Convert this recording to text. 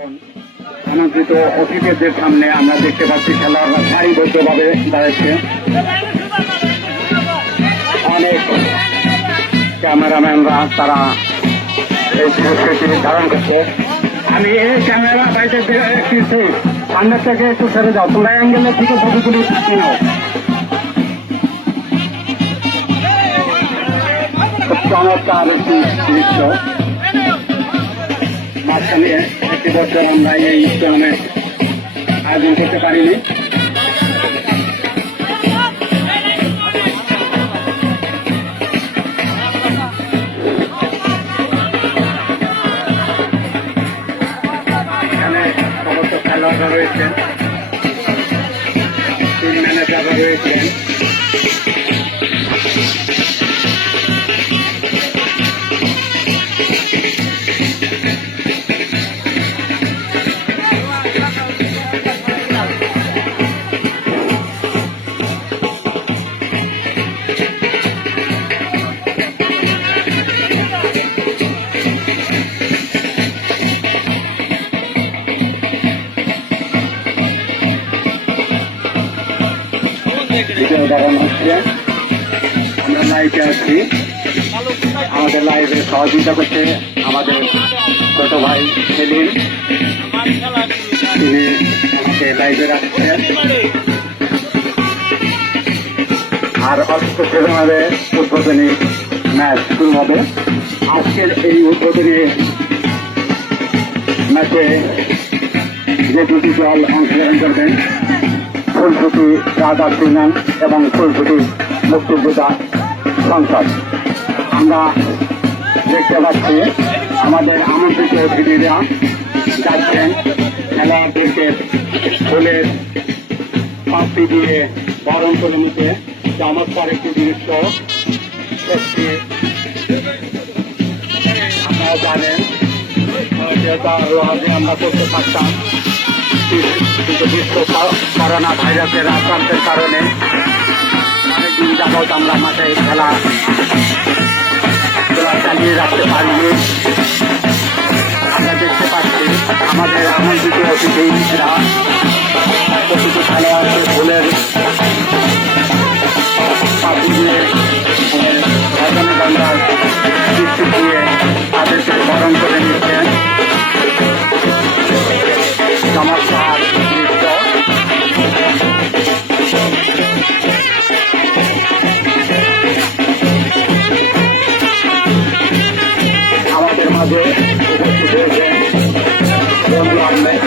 আমন্ত্রিত অতিথিদের সামনে আমরা দেখতে পাচ্ছি খেলোয়াড়রা সারিবদ্ধভাবে দাঁড়াচ্ছে। অনেক ক্যামেরাম্যানরা তারা এই দৃশ্যটি ধারণ করছে। আমি এই ক্যামেরা বাইরে একটু সামনের থেকে একটু ছেড়ে যাও, তোমরা অ্যাঙ্গেলের থেকে ছবিগুলি নাও। চমৎকার একটি দৃশ্য। মাঝখানে একটি বছর আমরা এই টুর্নামেন্ট আয়োজন করতে পারিনি। এখানে সমস্ত খেলোয়াড়রা রয়েছেন, টিম ম্যানেজাররা রয়েছেন। উদাহরণ হচ্ছে আমরা লাইভে আছি, আমাদের লাইভে সহযোগিতা করছে আমাদের ছোট ভাই সেলিম, তিনি আমাকে লাইভে রাখছেন। আর অস্ট্রেলিয়ার উদ্বোধনী ম্যাচ শুরু হবে। আজকের এই উদ্বোধনী ম্যাচে যে দুটি দল অংশগ্রহণ করবেন, ফুলফুটি রাজা সিনহান এবং ফুলফুটি মুক্তিযোদ্ধা সংসদ। আমরা দেখতে পাচ্ছি আমাদের আমন্ত্রিত অতিথিরা যাচ্ছেন, খেলোয়াড়দেরকে ফুলের পাপড়ি দিয়ে বরণ করে নিতে। চমৎকার একটি দৃশ্য। আপনারা জানেন যেহেতু আমরা করতে পারতাম, কিন্তু বিশ্ব করোনা ভাইরাসের আক্রান্তের কারণে অনেকদিন যাবৎ আমরা মাঠে খেলা চালিয়ে রাখতে পারিনি। আমরা দেখতে পাচ্ছি আমাদের আমন্ত্রিত অতিথিরা প্রতিটি খেলোয়াড়কে ফুলের পাপড়ি দিয়ে রজনীগন্ধার দৃষ্টি দিয়ে তাদেরকে বরণ করে নিচ্ছেন। চমৎকার দৃশ্য। আমাদের মাঝে উপস্থিত হয়েছেন বন্ধু আহমেদ,